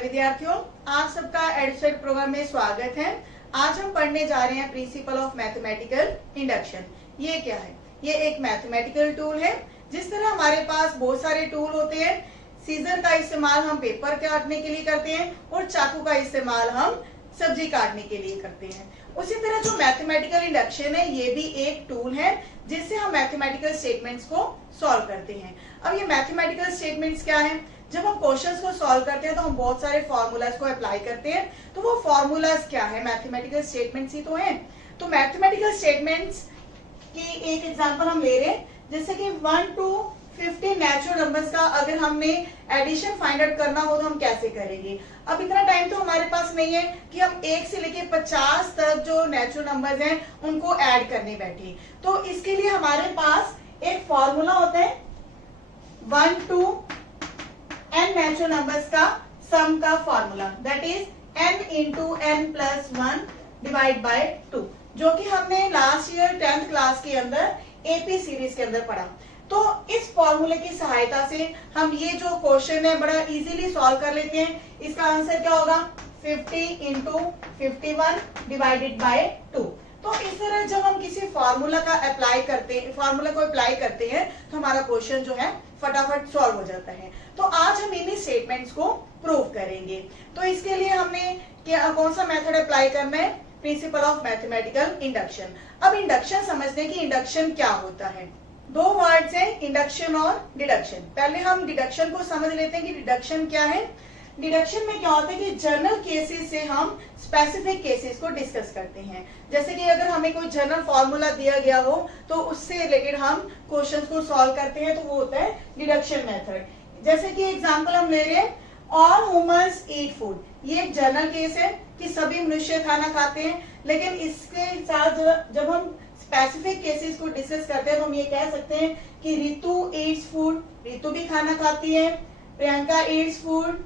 नमस्कार विद्यार्थियों, आप सबका एडसेट प्रोग्राम में स्वागत है। आज हम पढ़ने जा रहे हैं प्रिंसिपल ऑफ मैथमेटिकल इंडक्शन। ये क्या है? ये एक मैथमेटिकल टूल है। जिस तरह हमारे पास बहुत सारे टूल होते हैं, सीजर का इस्तेमाल हम पेपर काटने के लिए करते हैं और चाकू का इस्तेमाल हम सब्जी काटने के लिए करते हैं, उसी तरह जो मैथमेटिकल इंडक्शन है ये भी एक टूल है जिससे हम मैथमेटिकल स्टेटमेंट्स को सॉल्व करते हैं। अब ये मैथमेटिकल स्टेटमेंट्स क्या है? जब हम क्वेश्चंस को सॉल्व करते हैं तो हम बहुत सारे फॉर्मूलाज को अप्लाई करते हैं। तो वो फॉर्मूलाज क्या है? मैथमेटिकल स्टेटमेंट्स ही तो हैं। तो मैथमेटिकल स्टेटमेंट्स की एक एग्जांपल हम ले रहे हैं, जैसे कि 1 to 50 नेचुरल नंबर्स का अगर हमने एडिशन फाइंड आउट करना हो तो हम कैसे करेंगे? अब इतना टाइम तो हमारे पास नहीं है कि हम 1 से लेके 50 तक जो नेचुरल नंबर्स हैं उनको ऐड करने बैठे। तो इसके लिए हमारे पास एक फॉर्मूला होता है 1 to n नेचुरल नंबर्स का सम का formula, that is n into n plus 1 divide bye 2, जो कि हमने लास्ट ईयर 10th क्लास के अंदर एपी सीरीज के अंदर पढ़ा। तो इस फॉर्मूले की सहायता से हम ये जो क्वेश्चन है बड़ा इजीली सॉल्व कर लेते हैं। इसका आंसर क्या होगा? 50 into 51 डिवाइडेड बाय 2। तो इस तरह जब हम किसी फॉर्मूला को अप्लाई करते हैं तो हमारा क्वेश्चन जो है फटाफट सॉल्व हो जाता है। तो आज हम इन्हीं स्टेटमेंट्स को प्रूव करेंगे। तो इसके लिए हमने कौन सा मेथड अप्लाई करना है? Principle of mathematical induction. अब इंडक्शन समझते हैं कि इंडक्शन क्या होता है। दो वर्ड्स हैं, इंडक्शन और डिडक्शन। पहले हम डिडक्शन को समझ लेते हैं कि डिडक्शन क्या है। डिडक्शन में क्या होता है कि जनरल केसेस से हम स्पेसिफिक केसेस को डिस्कस करते हैं। जैसे कि अगर हमें कोई जनरल फॉर्मूला दिया गया हो तो उससे रिलेटेड हम क्वेश्चंस को सॉल्व करते हैं, तो वो होता है डिडक्शन मेथड। जैसे कि एग्जांपल हम ले रहे हैं, ऑल ह्यूमंस ईट फूड। ये एक जनरल केस है कि सभी मनुष्य खाना खाते हैं, लेकिन इसके साथ जब हम स्पेसिफिक केसेस को डिस्कस करते हैं तो हम ये कह सकते हैं कि रितु ईट्स फूड, रितु भी खाना खाती है, Priyanka Yeats food,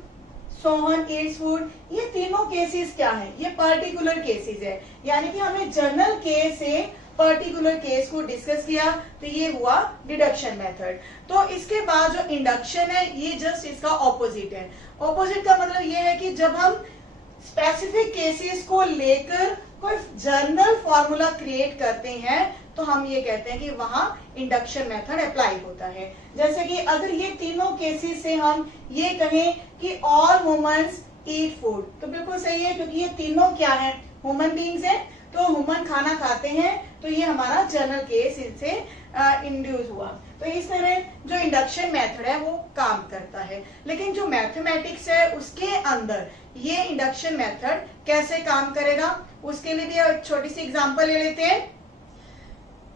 Sohan Yeats food. ये तीनों केसेस क्या है? ये पर्टिकुलर केसेस है, यानी कि हमने जनरल केस से पर्टिकुलर केस को डिस्कस किया, तो ये हुआ डिडक्शन मेथड। तो इसके बाद जो इंडक्शन है ये जस्ट इसका ऑपोजिट है। ऑपोजिट का मतलब ये है कि जब हम स्पेसिफिक केसेस को लेकर कोई जनरल फॉर्मूला क्रिएट करते हैं तो हम ये कहते हैं कि वहां इंडक्शन मेथड अप्लाई होता है। जैसे कि अगर ये तीनों केसेस से हम ये कहें कि ऑल ह्यूमंस ईट फूड, तो बिल्कुल सही है, क्योंकि ये तीनों क्या है? ह्यूमन बींग्स है, तो ह्यूमन खाना खाते हैं, तो ये हमारा जनरल केस इनसे इंड्यूस हुआ। तो इस तरह जो इंडक्शन मेथड है वो काम करता है। लेकिन जो मैथमेटिक्स है उसके अंदर ये इंडक्शन मेथड कैसे काम करेगा, उसके लिए भी एक छोटी सी एग्जांपल ले लेते हैं।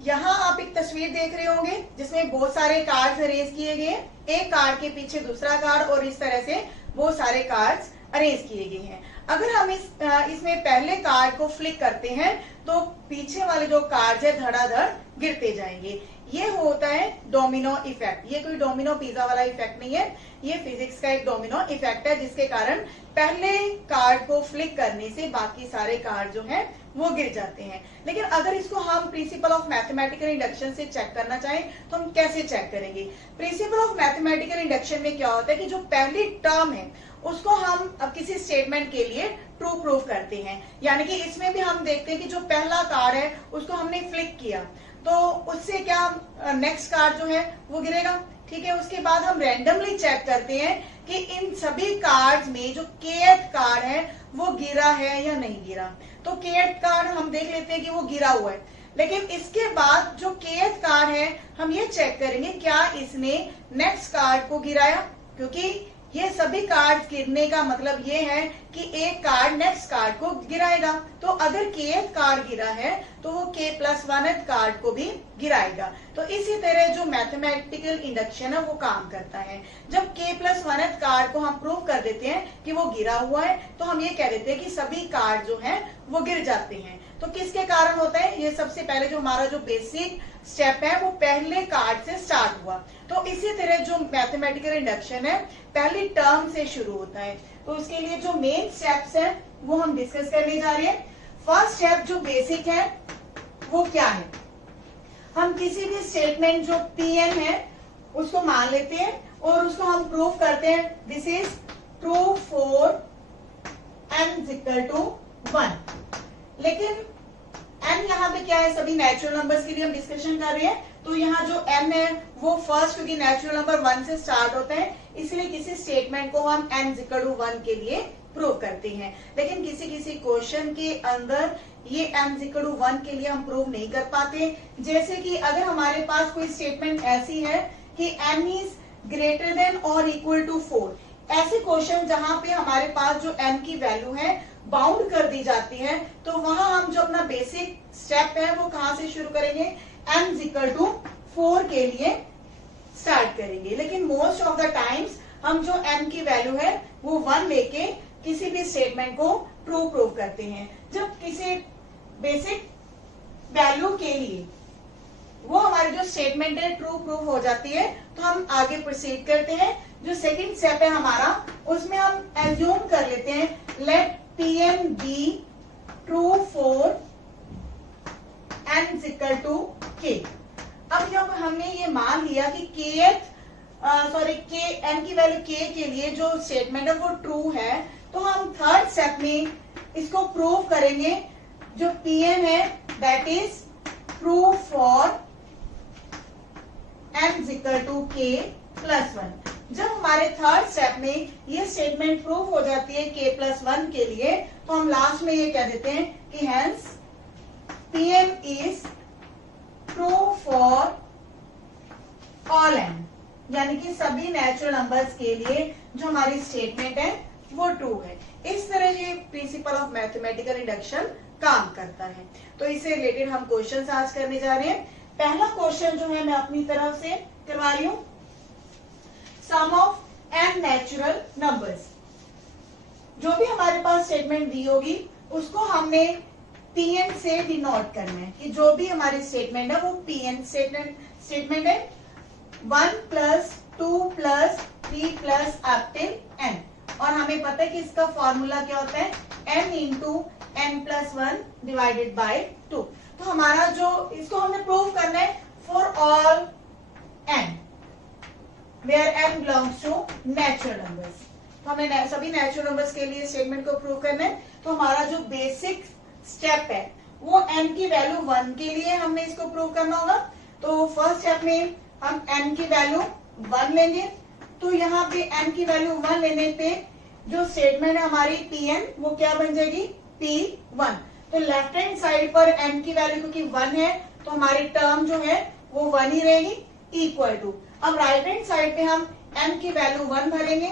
यहाँ आप एक तस्वीर देख रहे होंगे जिसमें बहुत सारे कार्ड्स अरेंज किए गए हैं, एक कार्ड के पीछे दूसरा कार्ड, और इस तरह से बहुत सारे कार्ड्स अरेंज किए गए हैं। अगर हम इसमें पहले कार्ड को फ्लिक करते हैं तो पीछे वाले जो कार्ड है धड़ाधड़ गिरते जाएंगे। ये होता है डोमिनो इफेक्ट। ये कोई डोमिनो पिज्जा वाला इफेक्ट नहीं है, ये फिजिक्स का एक डोमिनो इफेक्ट है, जिसके कारण पहले कार्ड को फ्लिक करने से बाकी सारे कार्ड जो हैं वो गिर जाते हैं। लेकिन अगर इसको हम प्रिंसिपल ऑफ मैथमेटिकल इंडक्शन से चेक करना चाहें तो हम कैसे चेक करेंगे? प्रिंसिपल ऑफ मैथमेटिकल इंडक्शन में क्या होता है कि जो पहली टर्म है उसको हम अब किसी स्टेटमेंट के लिए ट्रू प्रूफ करते हैं। यानी कि इसमें भी हम देखते हैं कि जो पहला कार्ड है उसको हमने फ्लिक किया तो उससे क्या नेक्स्ट कार्ड जो है वो गिरेगा, ठीक है। उसके बाद हम रैंडमली चेक करते हैं कि इन सभी कार्ड्स में जो kth कार्ड है वो गिरा है या नहीं गिरा। तो kth कार्ड हम देख लेते हैं कि वो गिरा हुआ है, लेकिन इसके बाद जो kth कार्ड है हम ये चेक करेंगे क्या इसने नेक्स्ट कार्ड को गिराया, क्योंकि ये सभी कार्ड गिरने का मतलब ये है कि एक कार्ड नेक्स्ट कार्ड को गिराएगा। तो अगर kth कार्ड गिरा है तो वो k+1th कार्ड को भी गिराएगा। तो इसी तरह जो मैथमेटिकल इंडक्शन है वो काम करता है। जब k+1th कार्ड को हम प्रूव कर देते हैं कि वो गिरा हुआ है तो हम ये कह देते हैं कि सभी कार्ड जो हैं वो गिर जाते हैं। तो किसके कारण होता है? ये सबसे पहले जो हमारा जो बेसिक स्टेप है वो पहले कार्ड से स्टार्ट हुआ। तो इसी तरह जो मैथमेटिकल इंडक्शन है पहली टर्म से शुरू होता है। तो उसके लिए जो मेन स्टेप्स हैं वो हम डिस्कस करने जा रहे हैं। फर्स्ट स्टेप जो बेसिक है वो क्या है? हम किसी भी स्टेटमेंट जो Pn है उसको मान लेते हैं और उसको हम प्रूव करते हैं। This is true for n is equal to 1। लेकिन n यहाँ पे क्या है, सभी नेचुरल नंबर्स के लिए हम डिस्कशन कर रहे हैं, तो यहाँ जो n है वो फर्स्ट, क्योंकि नेचुरल नंबर 1 से स्टार्ट होता है, इसलिए किसी स्टेटमेंट को हम n इज इक्वल टू 1 के लिए प्रूव करते हैं। लेकिन किसी किसी क्वेश्चन के अंदर ये n इज इक्वल टू 1 के लिए हम प्रूव नहीं कर पाते। जैसे कि अगर हमारे पास कोई स्टेटमेंट ऐसी है कि n इज ग्रेटर देन और इक्वल टू 4, ऐसे क्वेश्चन जहां पे हमारे पास जो n की वैल्यू है बाउंड कर दी जाती है, तो वहां हम जो अपना बेसिक स्टेप है वो कहां से शुरू करेंगे, n इज इक्वल टू 4 के लिए स्टार्ट करेंगे। लेकिन मोस्ट ऑफ द टाइम्स हम जो n की वैल्यू है वो 1 लेके किसी भी स्टेटमेंट को प्रूव करते हैं। जब किसी बेसिक वैल्यू के लिए वो हमारी जो स्टेटमेंट है ट्रू प्रूव हो जाती है, तो हम आगे प्रोसीड करते हैं। जो सेकंड स्टेप है हमारा, उसमें हम एज्यूम कर लेते हैं let Pn be true for n is equal to k। अब जब हमने ये मान लिया कि n की वैल्यू k के लिए जो स्टेटमेंट है वो ट्रू है, तो हम थर्ड स्टेप में इसको प्रूव करेंगे। जो Pn है that is true for n is equal to k plus 1। जब हमारे थर्ड स्टेप में ये स्टेटमेंट प्रूव हो जाती है k प्लस 1 के लिए, तो हम लास्ट में ये कह देते हैं कि hence Pn is true for all n, यानी कि सभी नेचुरल नंबर्स के लिए जो हमारी स्टेटमेंट है वो ट्रू है। इस तरह ये प्रिंसिपल ऑफ मैथमेटिकल इंडक्शन काम करता है। तो इससे रिलेटेड हम क्वेश्चन आज करने जा रहे हैं। पहला क्वेश्चन जो है मैं अपनी तरफ से करवा रही हूँ, सम ऑफ n नेचुरल नंबर्स। जो भी हमारे पास स्टेटमेंट दी होगी उसको हमने Pn से डिनोट करना है कि जो भी हमारी स्टेटमेंट है वो Pn स्टेटमेंट है 1 plus 2 plus 3 plus up till n। और हमें पता है कि इसका फॉर्मूला क्या होता है, n into n plus 1 divided by 2। तो हमारा जो इसको हमने प्रूव करना है for all n where n belongs to natural numbers। तो हमें सभी नेचुरल नंबर्स के लिए स्टेटमेंट को प्रूव करना है। तो हमारा जो बेसिक स्टेप है वो n की वैल्यू 1 के लिए हमने इसको प्रूव करना होगा। तो फर्स्ट स्टेप में हम n की वैल्यू 1 लेंगे। तो यहाँ पे n की वैल्यू 1 लेने पे जो स्टेटमेंट है हमारी Pn वो क्या बन जाएगी, P1। तो लेफ्ट हैंड साइड पर n की वैल्यू क्योंकि 1 है तो हमारी टर्म जो है वो 1 ही रहेगी, इक्वल टू। अब राइट हैंड साइड पे हम n की वैल्यू 1 भरेंगे,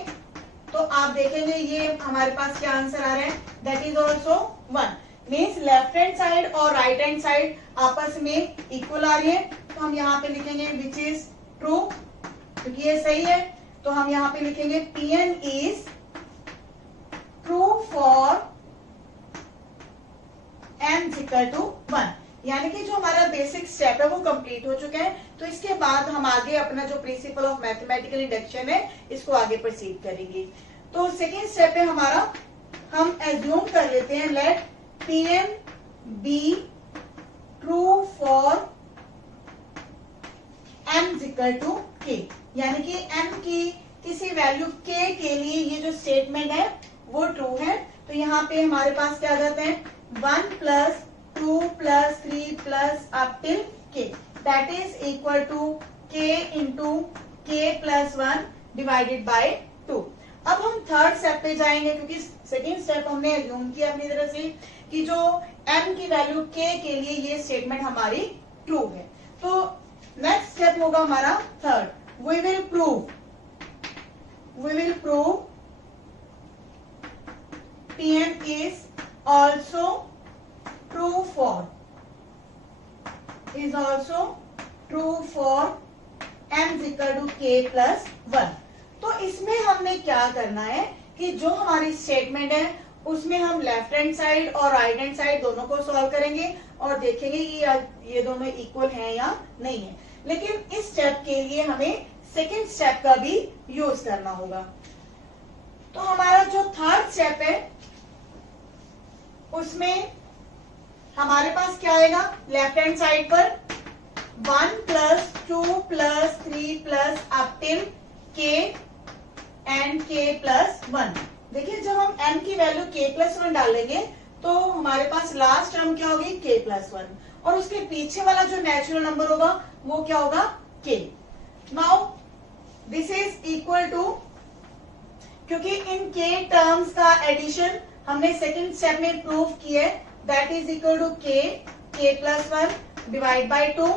तो आप देखेंगे ये हमारे पास क्या आंसर आ रहा है, that is also 1। Means left hand side और राइट हैंड साइड आपस में इक्वल आ रही है। तो हम यहाँ पे लिखेंगे विच इज ट्रू, क्योंकि ये सही है। तो हम यहाँ पे लिखेंगे Pn is true for n equal to 1, यानी कि जो हमारा बेसिक स्टेप है वो कंप्लीट हो चुका है। तो इसके बाद हम आगे अपना जो प्रिंसिपल ऑफ मैथमेटिकल इंडक्शन है इसको आगे प्रोसीड करेंगे। तो सेकेंड स्टेप है हमारा, हम एज्यूम कर लेते हैं let Pn be true for n equal to k, यानी कि n की किसी वैल्यू k के लिए ये जो स्टेटमेंट है वो ट्रू है। तो यहाँ पे हमारे पास क्या आ जाते हैं 1 plus 2 plus 3 plus up till k, that is equal to k into k plus 1 divided by 2। अब हम थर्ड स्टेप पे जाएंगे, क्योंकि सेकेंड स्टेप हमने एज्यूम किया अपनी तरफ से कि जो n की वैल्यू k के लिए ये स्टेटमेंट हमारी ट्रू है। तो नेक्स्ट स्टेप होगा हमारा third, we will prove Pn is also true for n equal to k plus 1। तो इसमें हमने क्या करना है कि जो हमारी स्टेटमेंट है उसमें हम लेफ्ट हैंड साइड और राइट हैंड साइड दोनों को सॉल्व करेंगे और देखेंगे कि ये दोनों इक्वल हैं या नहीं है। लेकिन इस स्टेप के लिए हमें सेकेंड स्टेप का भी यूज करना होगा। तो हमारा जो थर्ड स्टेप है उसमें हमारे पास क्या आएगा, लेफ्ट हैंड साइड पर 1 plus 2 plus 3 plus up till k and k plus 1। देखिए जब हम n की वैल्यू k प्लस 1 डालेंगे तो हमारे पास लास्ट टर्म क्या होगी k प्लस 1 और उसके पीछे वाला जो नेचुरल नंबर होगा वो क्या होगा k। Now this is equal to, क्योंकि इन k टर्म्स का एडिशन हमने सेकंड स्टेप में प्रूव किया है, that is equal to k plus 1 divide by 2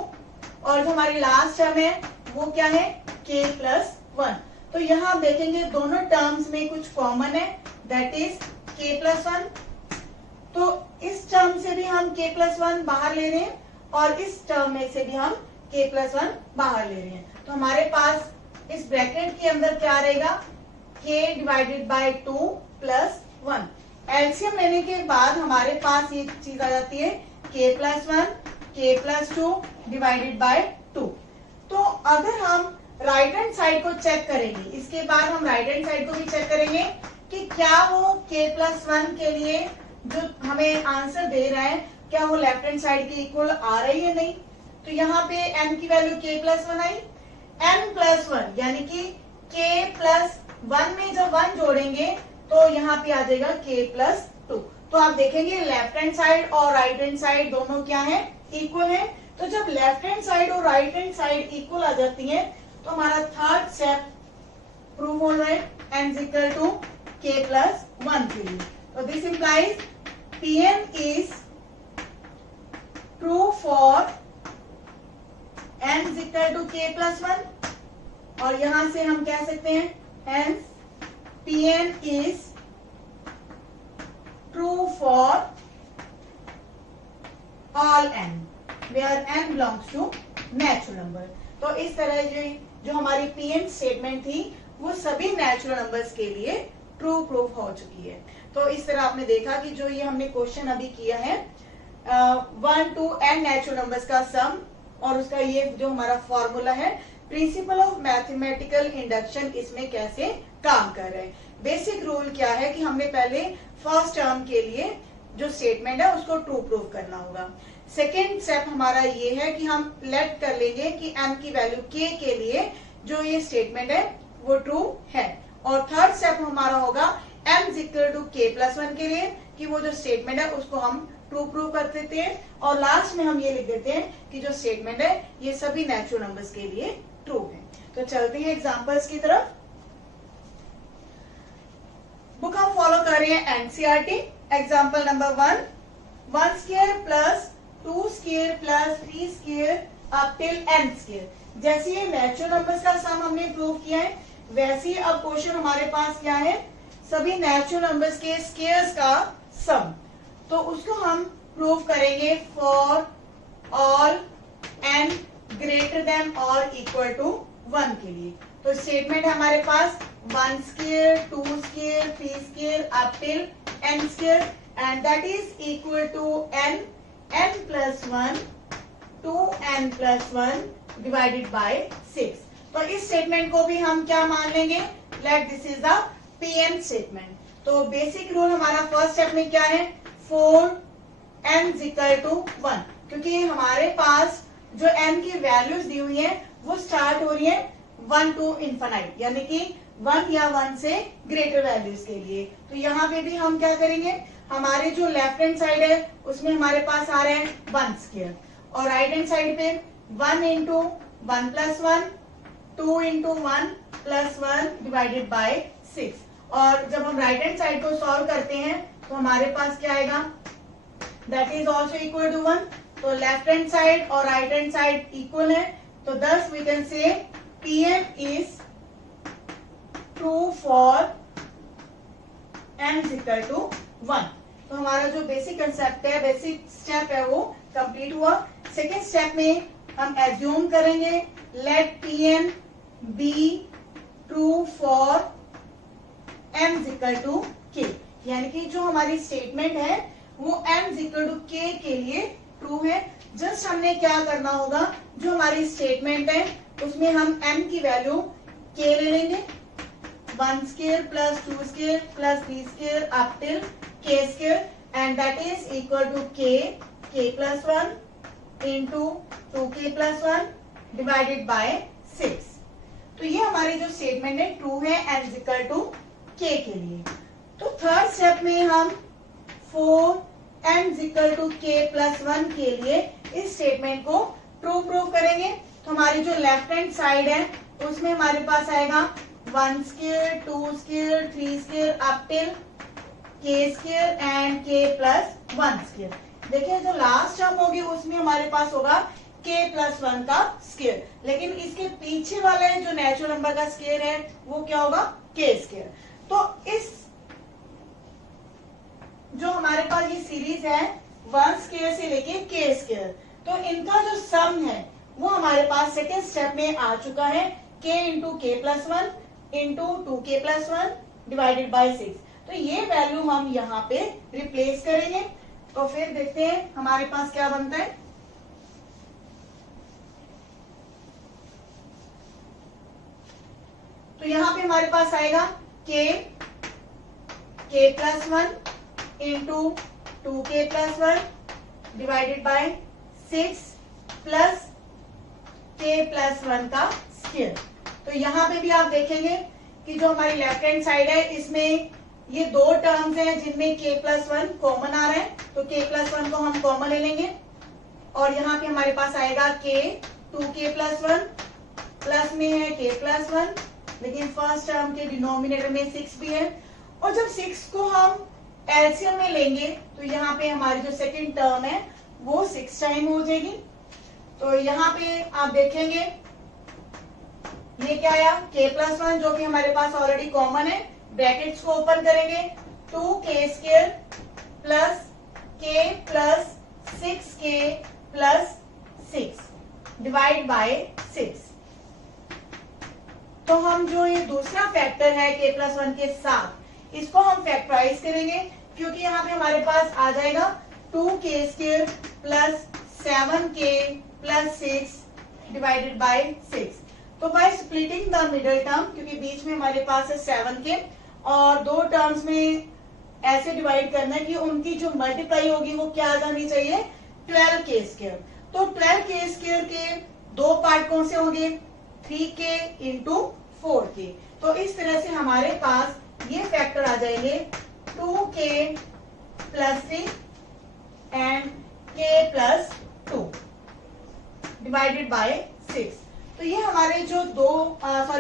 और जो हमारी लास्ट टर्म है वो क्या है k प्लस 1। तो यहाँ आप देखेंगे दोनों टर्म्स में कुछ कॉमन है, दैट इज k प्लस 1। तो इस टर्म से भी हम k प्लस 1 बाहर ले रहे हैं और इस टर्म में से भी हम k प्लस 1 बाहर ले रहे हैं। तो हमारे पास इस ब्रैकेट के अंदर क्या रहेगा k divided by 2 plus 1। LCM लेने के बाद हमारे पास ये चीज आ जाती है k plus 1 k plus 2 divided by 2। तो अगर हम राइट हैंड साइड को चेक करेंगे, इसके बाद हम राइट हैंड साइड को भी चेक करेंगे कि क्या वो k प्लस 1 के लिए जो हमें आंसर दे रहा है क्या वो लेफ्ट हैंड साइड के इक्वल आ रही है नहीं। तो यहाँ पे n की वैल्यू k प्लस 1 आई, n प्लस 1 यानी कि k प्लस 1 में जब 1 जोड़ेंगे तो यहाँ पे आ जाएगा k प्लस 2। तो आप देखेंगे लेफ्ट हैंड साइड और राइट हैंड साइड दोनों क्या है इक्वल है। तो जब लेफ्ट हैंड साइड और राइट हैंड साइड इक्वल आ जाती है तो हमारा थर्ड स्टेप प्रूव हो रहा है n is equal to k plus 1 के लिए। तो this implies Pn is true for n is equal to k plus 1 और यहां से हम कह सकते हैं hence Pn is true for all n where n belongs to natural number। तो इस तरह जो हमारी Pn स्टेटमेंट थी वो सभी नेचुरल नंबर्स के लिए ट्रू प्रूफ हो चुकी है। तो इस तरह आपने देखा कि जो ये हमने क्वेश्चन अभी किया है 1 to n नेचुरल नंबर्स का सम और उसका ये जो हमारा फॉर्मूला है प्रिंसिपल ऑफ मैथमेटिकल इंडक्शन इसमें कैसे काम कर रहे हैं। बेसिक रूल क्या है कि हमने पहले फर्स्ट टर्म के लिए जो स्टेटमेंट है उसको ट्रू प्रूफ करना होगा। सेकेंड स्टेप हमारा ये है कि हम लेट कर लेंगे कि m की वैल्यू k के लिए जो ये स्टेटमेंट है वो ट्रू है। और थर्ड स्टेप हमारा होगा m is equal to k plus 1 के लिए कि वो जो स्टेटमेंट है उसको हम ट्रू प्रूव कर देते हैं और लास्ट में हम ये लिख देते हैं कि जो स्टेटमेंट है ये सभी नेचुरल नंबर्स के लिए ट्रू है। तो चलते हैं एग्जांपल्स की तरफ। बुक हम फॉलो कर रहे हैं NCERT. Example number 1 square plus 2 square plus 3 square up till n square. जैसे ये नेचुरल नंबर्स का सम हमने प्रूव किया है वैसे ही अब क्वेश्चन हमारे पास क्या है सभी नेचुरल नंबर्स के स्क्वायर्स का सम। तो उसको हम प्रूव करेंगे for all n greater than और इक्वल टू 1 के लिए। तो स्टेटमेंट है हमारे पास 1 square 2 square 3 square up till n square and that is equal to n plus 1 2n plus 1 divided by 6। तो इस स्टेटमेंट को भी हम क्या मान लेंगे let this is the Pn statement. तो बेसिक रूल हमारा फर्स्ट स्टेप में क्या है 4n इज इक्वल टू 1 क्योंकि हमारे पास जो n की वैल्यूज दी हुई है वो स्टार्ट हो रही है 1 टू इन्फिनाइट यानी कि 1 या 1 से ग्रेटर वैल्यूज के लिए। तो यहाँ पे भी हम क्या करेंगे हमारे जो लेफ्ट हैंड साइड है उसमें हमारे पास आ रहे हैं 1 स्क्वायर और राइट हैंड साइड पे 1 into 1 plus 1 2 into 1 plus 1 divided by 6। और जब हम राइट हैंड साइड को सॉल्व करते हैं तो हमारे पास क्या आएगा that is also equal to 1। तो लेफ्ट हैंड साइड और राइट हैंड साइड इक्वल है तो thus we can say Pn is true for n is equal to 1। तो हमारा जो बेसिक कंसेप्ट है बेसिक स्टेप है वो कंप्लीट हुआ। सेकेंड स्टेप में हम एज्यूम करेंगे late Pn be true for m is equal to k यानी कि जो हमारी स्टेटमेंट है वो m is equal to k के लिए ट्रू है। जस्ट हमने क्या करना होगा जो हमारी स्टेटमेंट है उसमें हम m की वैल्यू k ले लेंगे 1 square plus 2 square plus 3 square up till k square and that is equal to k plus 1 into 2k plus 1 divided by 6। तो ये हमारी जो स्टेटमेंट है ट्रू है n is equal to k के लिए। तो थर्ड स्टेप में हम 4n = k+1 के लिए इस स्टेटमेंट को प्रूव करेंगे। तो हमारी जो लेफ्ट हैंड साइड है उसमें हमारे पास आएगा 1^2, 2^, 3^, up till k² and k+1²। देखिए जो लास्ट टर्म होगी उसमें हमारे पास होगा k+1 का स्क्वायर, लेकिन इसके पीछे वाला जो नेचुरल नंबर का स्क्वायर है वो क्या होगा, k²। तो इस जो हमारे पास ये सीरीज है 1² से लेके k², तो इनका जो सम है वो हमारे पास सेकेंड स्टेप में आ चुका है, k × k+1 × 2k+1 divided by 6। तो ये वैल्यू हम यहाँ पे रिप्लेस करेंगे। तो फिर देखते हैं हमारे पास क्या बनता है। तो यहाँ पे हमारे पास आएगा k+1 × 2k+1 divided by 6 plus k+1 का स्क्वायर। तो यहाँ पे भी आप देखेंगे कि जो हमारी लेफ्ट हैंड साइड है इसमें ये दो टर्म्स हैं जिनमें k+1 कॉमन आ रहा है, तो k+1 को हम कॉमन ले लेंगे और यहाँ पे हमारे पास आएगा k 2k+1 प्लस में है k+1, लेकिन फर्स्ट टर्म के डिनोमिनेटर में 6 भी है, और जब 6 को हम एलसीएम में लेंगे तो यहाँ पे हमारी जो सेकंड टर्म है वो 6 टाइम हो जाएगी। तो यहाँ पे आप देखेंगे ये क्या आया, k+1 जो कि हमारे पास ऑलरेडी कॉमन है, ब्रैकेट्स को ओपन करेंगे 2k² plus k plus 6k plus 6 divide by 6। तो हम जो ये दूसरा फैक्टर है k+1 के साथ इसको हम फैक्टराइज करेंगे, क्योंकि यहाँ पे हमारे पास आ जाएगा 2k² plus 7k plus 6 divided by 6। तो by splitting the middle term, क्योंकि बीच में हमारे पास है 7k और दो टर्म्स में ऐसे डिवाइड करना है कि उनकी जो मल्टीप्लाई होगी वो क्या आ जानी चाहिए, 12k²। तो 12k² के दो पार्ट कौन से होंगे, 3k × 4k। तो इस तरह से हमारे पास ये फैक्टर आ जाएंगे 2k plus 3 and k plus 2 divided by 6। तो ये हमारे जो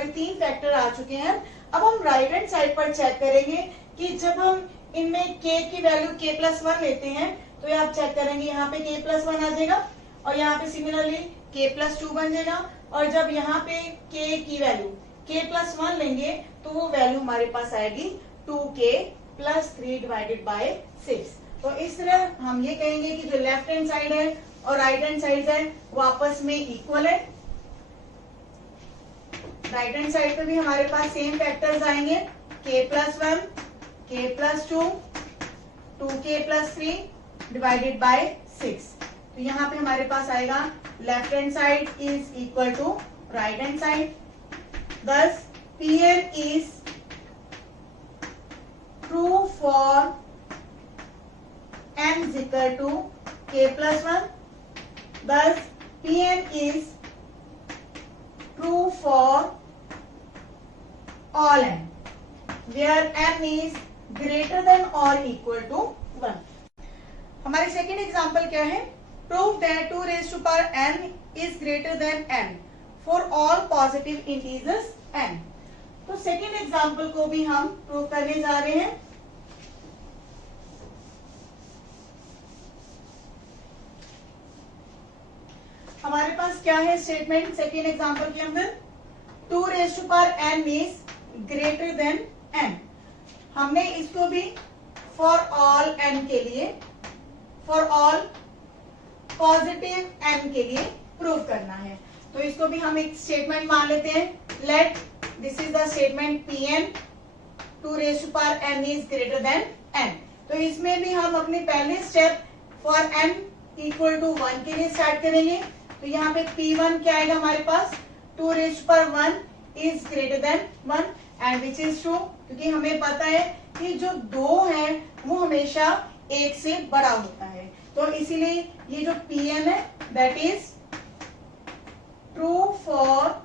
तीन फैक्टर आ चुके हैं। अब हम राइट हैंड साइड पर चेक करेंगे कि जब हम इनमें k की वैल्यू k+1 लेते हैं तो ये आप चेक करेंगे यहाँ पे k+1 आ जाएगा और यहाँ पे सिमिलरली k+2 बन जाएगा, और जब यहाँ पे k की वैल्यू k+1 लेंगे तो वो वैल्यू हमारे पास आएगी 2k प्लस 3 डिवाइडेड बाय 6। तो इस तरह हम ये कहेंगे कि जो लेफ्ट हैंड साइड है और राइट हैंड साइड है वो आपस में इक्वल है। राइट हैंड साइड पे भी हमारे पास सेम फैक्टर्स आएंगे, k+1, k+2, 2k plus 3 divided by 6। तो यहाँ पे हमारे पास आएगा left hand side is equal to right hand side, thus Pn is true for n is equal to k+1, thus Pn is true for all n where n is greater than or equal to 1। हमारे second example क्या है, prove that 2n is greater than n for all positive integers n। तो second example को भी हम prove करने जा रहे हैं। हमारे पास क्या है स्टेटमेंट सेकेंड एग्जाम्पल के अंदर, 2n is greater than n। हमने इसको भी फॉर ऑल n के लिए, फॉर ऑल पॉजिटिव n के लिए प्रूव करना है। तो इसको भी हम एक स्टेटमेंट मान लेते हैं, let this is the statement Pn 2n is greater than n। तो इसमें भी हम अपने पहले step for n equal to 1 के लिए स्टार्ट करेंगे। तो यहाँ पे P1 क्या आएगा हमारे पास, 2n is greater than 1 and which is true, क्योंकि हमें पता है कि जो 2 है वो हमेशा 1 से बड़ा होता है। तो इसीलिए ये जो Pn है that is true for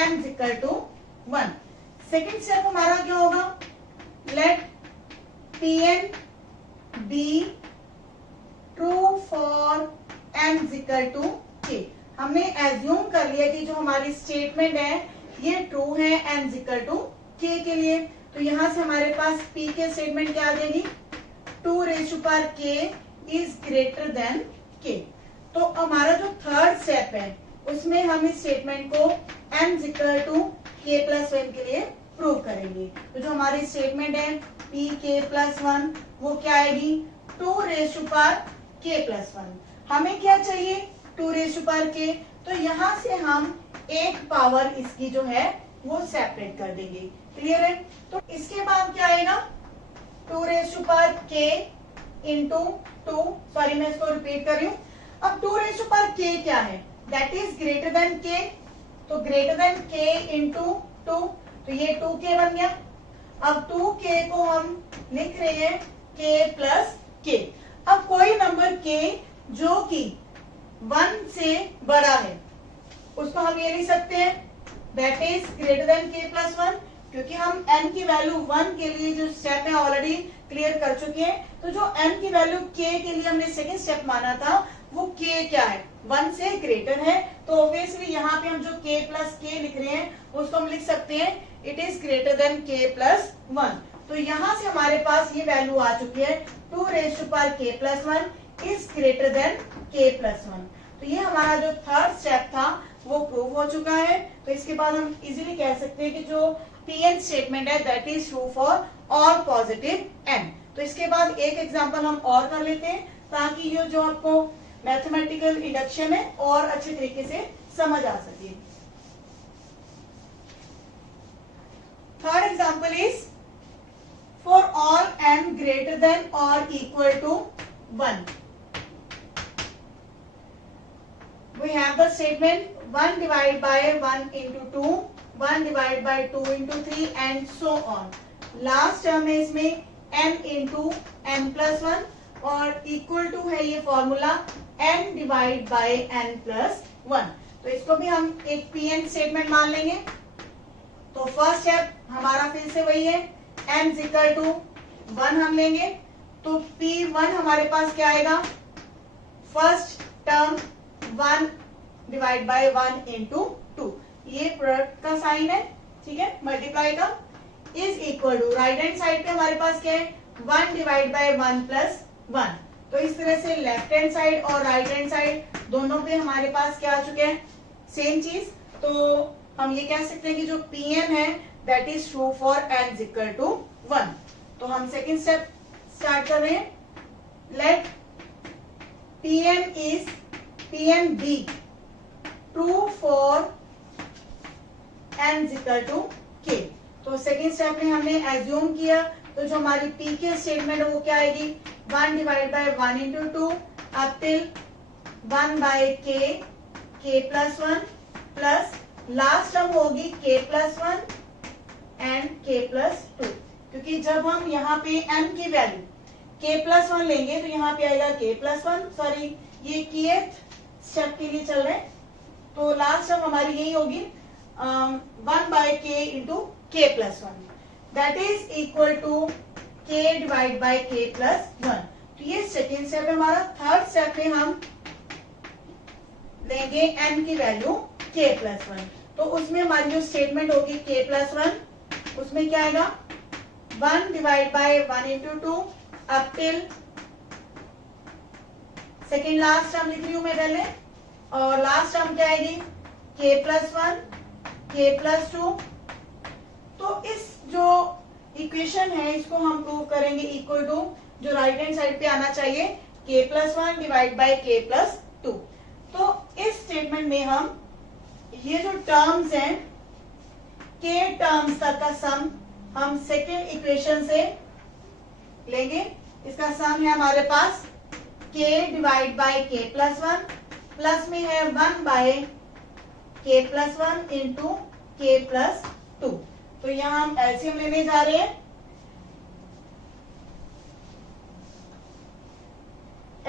n equal to 1। Second step हमारा क्या होगा, let P N be true for n equal to k। हमने एज्यूम कर लिया कि जो हमारी स्टेटमेंट है ये ट्रू है n इक्वल टू k के लिए। तो यहां से हमारे पास p के स्टेटमेंट क्या आ जाएगी, 2 raise to power k is greater than k। तो हमारा जो थर्ड स्टेप है उसमें हम इस स्टेटमेंट को n equal to k plus 1 के लिए प्रूव करेंगे। तो जो हमारी स्टेटमेंट है p k प्लस 1 वो क्या आएगी, 2 raise to power k plus 1। हमें क्या चाहिए, 2 रेज़ टू पावर k। तो यहां से हम एक पावर इसकी जो है वो सेपरेट कर देंगे। क्लियर है। तो इसके बाद क्या आएगा, 2 raise to power k into 2, sorry मैं इसको रिपीट कर रही हूँ। अब 2 रेज़ टू पावर k क्या है, that is greater than k। तो ग्रेटर देन k इंटू 2, तो ये 2k बन गया। अब 2k को हम लिख रहे हैं k प्लस k। अब कोई नंबर k जो कि 1 से बड़ा है उसको हम ये लिख सकते हैं that is greater than k plus 1, क्योंकि हम n की वैल्यू 1 के लिए जो स्टेप है ऑलरेडी क्लियर कर चुके हैं। तो जो n की वैल्यू k के लिए हमने सेकंड स्टेप माना था वो k क्या है, 1 से ग्रेटर है। तो ऑब्वियसली यहाँ पे हम जो k प्लस k लिख रहे हैं उसको हम लिख सकते हैं it is greater than k plus 1। तो यहाँ से हमारे पास ये वैल्यू आ चुकी है 2 raise to power k plus 1 is greater than k plus 1। तो ये हमारा जो थर्ड स्टेप था वो प्रूव हो चुका है। तो इसके बाद हम इजीली कह सकते हैं कि जो pn स्टेटमेंट है that is true for all positive n। तो इसके बाद एक एग्जांपल हम और कर लेते हैं ताकि ये जो आपको मैथमेटिकल इंडक्शन है और अच्छे तरीके से समझ आ सके। Third example is for all n greater than और equal to 1 we have the statement 1 divided by 1 into 2, 1 divided by 2 into 3 and so on। Last term है इसमें n into n plus 1 और इक्वल टू है ये formula n divide by n plus 1। तो इसको भी हम एक pn स्टेटमेंट मान लेंगे। तो फर्स्ट स्टेप हमारा फिर से वही है, n इक्वल टू 1 हम लेंगे। तो p1 हमारे पास क्या आएगा, first term 1 divide by 1 into 2, ये प्रोडक्ट का साइन है, ठीक है, मल्टीप्लाई का, is equal to right hand side पे हमारे पास क्या है 1 डिवाइड बाय 1 प्लस 1। तो इस तरह से लेफ्ट हैंड साइड और राइट हैंड साइड दोनों पे हमारे पास क्या आ चुके हैं, सेम चीज। तो हम ये कह सकते हैं कि जो pn है that is true for n equal to 1। तो हम सेकेंड स्टेप स्टार्ट कर रहे हैं। Let pn is pn be true for n equal to k। तो सेकेंड स्टेप में हमने एज्यूम किया, तो जो हमारी p के स्टेटमेंट है वो क्या आएगी 1 divide by 1 into 2 up till 1 by k plus 1 plus last term होगी k plus 1 and k plus 2। क्योंकि जब हम यहाँ पे n की वैल्यू k प्लस 1 लेंगे तो यहाँ पे आएगा k प्लस 1, सॉरी ये kth स्टेप के लिए चल रहे हैं। तो लास्ट टर्म हमारी यही होगी 1 by k into k plus 1 that is equal to k divide by k plus 1। तो ये सेकेंड स्टेप है हमारा। थर्ड स्टेप में हम लेंगे n की वैल्यू k प्लस 1। तो उसमें हमारी जो स्टेटमेंट होगी k प्लस 1, उसमें क्या आएगा 1 divide by 1 into 2 up till second last term लिख रही हूं मैं पहले, और लास्ट टर्म क्या आएगी k प्लस 1 k प्लस 2। तो इस जो इक्वेशन है इसको हम प्रूव करेंगे इक्वल टू जो राइट हैंड साइड पे आना चाहिए k plus 1 divide by k plus 2। तो इस स्टेटमेंट में हम ये जो टर्म्स हैं k टर्म्स तक का सम हम सेकेंड इक्वेशन से लेंगे। इसका सम है हमारे पास k divide by k plus 1 plus में है 1 by k plus 1 into k plus 2। तो यहाँ हम एलसीएम लेने जा रहे हैं।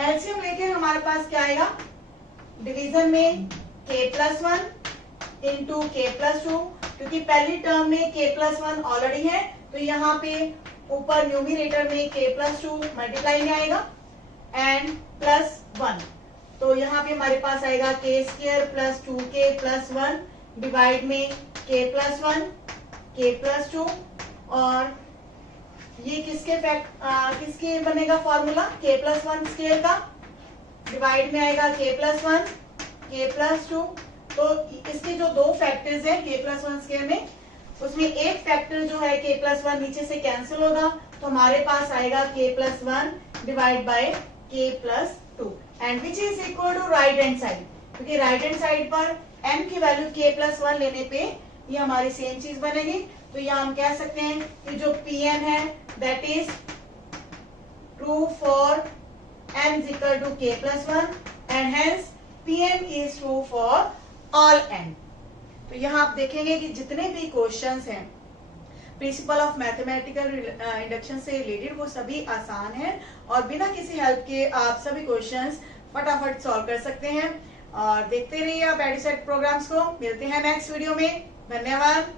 एलसीएम लेके हमारे पास क्या आएगा, डिवीजन में k plus 1 into k plus 2, क्योंकि पहली टर्म में k प्लस 1 ऑलरेडी है तो यहाँ पे ऊपर न्यूमिनेटर में k+2 मल्टीप्लाई में आएगा एंड +1, तो यहाँ पे हमारे पास आएगा k² + 2k + 1 डिवाइड में k+1 k+2, और ये किसके बनेगा फॉर्मूला, k+1 स्क्वायर का, डिवाइड में आएगा k+1 k+2। तो इसके जो दो फैक्टर्स हैं k+1 स्क्वायर में, उसमें एक फैक्टर जो है k+1 नीचे से कैंसिल होगा, तो हमारे पास आएगा k+1 divide by k+2 and which is equal to right hand side, क्योंकि राइट हैंड साइड पर m की वैल्यू k+1 लेने पे ये हमारी सेम चीज बनेगी। तो यहाँ हम कह सकते हैं कि जो Pn है that is true for m is equal to k+1 and hence Pn is true for all n। तो यहाँ आप देखेंगे कि जितने भी क्वेश्चंस हैं प्रिंसिपल ऑफ मैथमेटिकल इंडक्शन से रिलेटेड वो सभी आसान हैं और बिना किसी हेल्प के आप सभी क्वेश्चंस फटाफट सॉल्व कर सकते हैं। और देखते रहिए आप एडिसेट प्रोग्राम्स को। मिलते हैं नेक्स्ट वीडियो में। धन्यवाद।